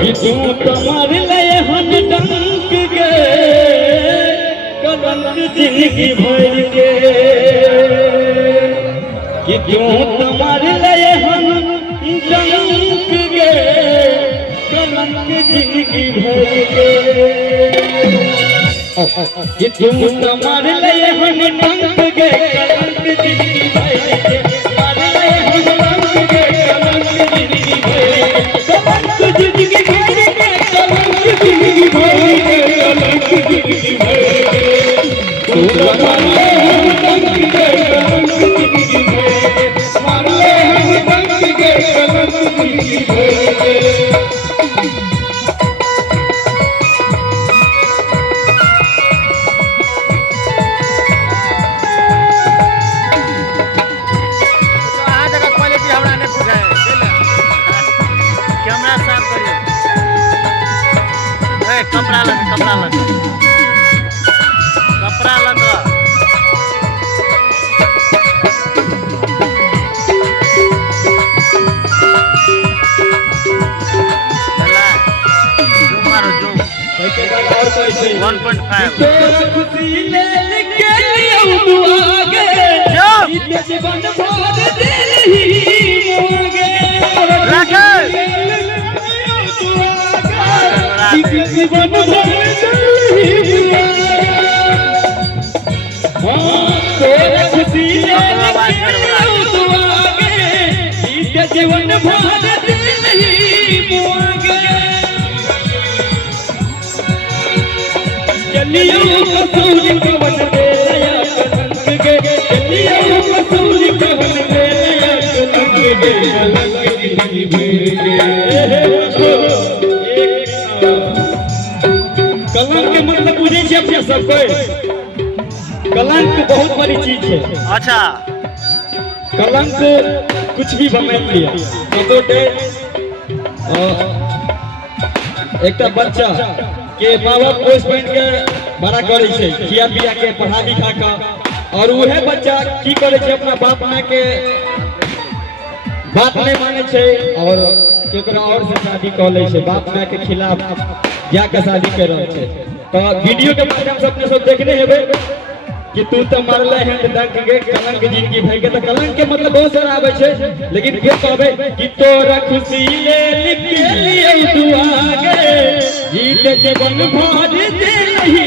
कि तू तमार लय हन डंक गे कलंक जिंदगी भर के कि तू तमार लय हन डंक गे कलंक जिंदगी भर के कि तू तमार लय हन डंक गे कलंक जिंदगी भर के मार लय हन डंक गे कलंक जिंदगी भर कलंक जिंदगी भर के कलंक जिंदगी भर के कलंक जिंदगी भर के तू तमार लय हन डंक गे कलंक जिंदगी भर के मार लय हन डंक गे कलंक जिंदगी भर के कपड़ा लग कपड़ा लग कपड़ा लग मारो जो 1.5 तेरा खुशी ले के लिए तू आगे इतने जीवन भर दे रही मोगे रखे जीवन भर तेरा खुशी ले तू आगे इतने जीवन भर दे रही मोगे चलियो कसूरी कवन दे लया कलंक गे चलियो कसूरी कवन दे लया कलंक गे कलंक जिंदगी भर के कलंक के मतलब बुझे छे अपने सब कोई कलंक बहुत बड़ी चीज है। अच्छा कलंक कुछ भी बना लिया तो एक बच्चा के माँ बाप पोस पहन के बड़ा करे छे खिया पिया के पढ़ा लिखा का और उहे बच्चा की करे छे अपना बाप माँ के बात नहीं माने छे और केकरा और से शादी कर ले छे बाप माँ के खिलाफ जाके शादी कर रहे छे। तो वीडियो के माध्यम से अपने सब देखने हेबे कि तू तो मारले हैं डंक गे कलंक जिंदगी भर के तो कलंक के मतलब बहुत सारा आवे छे लेकिन फिर कहबे कि तोरा खुशी ले के लिए तू आगे जीत जीवन भर दे रही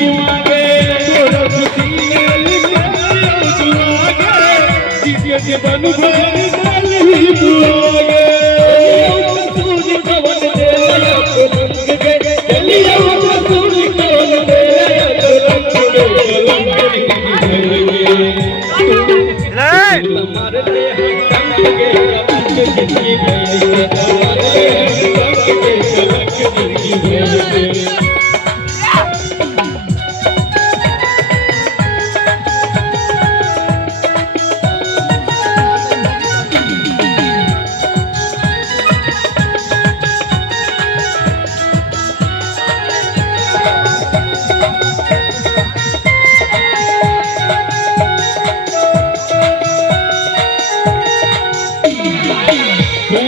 मुआगे तोरा खुशी ले के तू आगे जीत जीवन भर दे रही मुआगे तू कवन दे कलंक गे चलियो तू कवन दे कलंक गे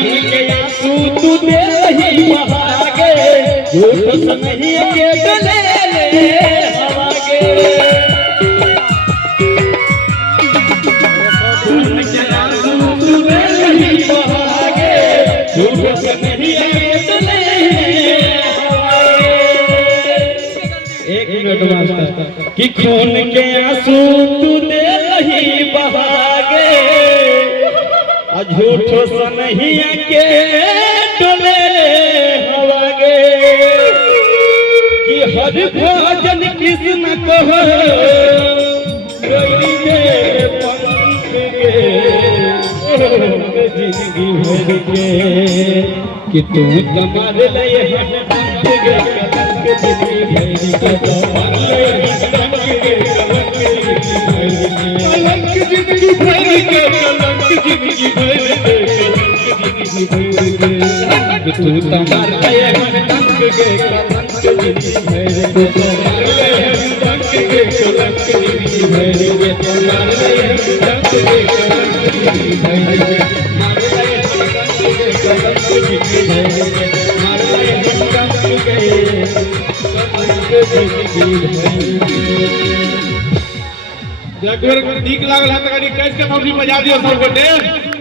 तू दे रही बहागे झूठ नहीं के गले ले हवागे तू दे रही बहागे झूठ नहीं के गले हवागे। एक मिनट मास्टर कि खून के आंसू तू दे रही बहागे झूठो सनहिया के डोले हवागे कि हर भजन कृष्ण कह गई मेरे पंख गे जिंदगी भर के कि तू तमार लय हन डंक गे कलंक जिंदगी भर के तमार लय हन डंक गे कलंक जिंदगी भर के कलंक जिंदगी भर के तू तमार लय हन डंक गे कलंक जिंदगी भर के तमार लय हन डंक गे कलंक जिंदगी भर के तमार लय हन डंक गे कलंक जिंदगी भर के मार लय हन डंक गे कलंक जिंदगी भर के एक बेर नीक लागल है तो कनी कैस के मौसी बजा दियो सब गोटे।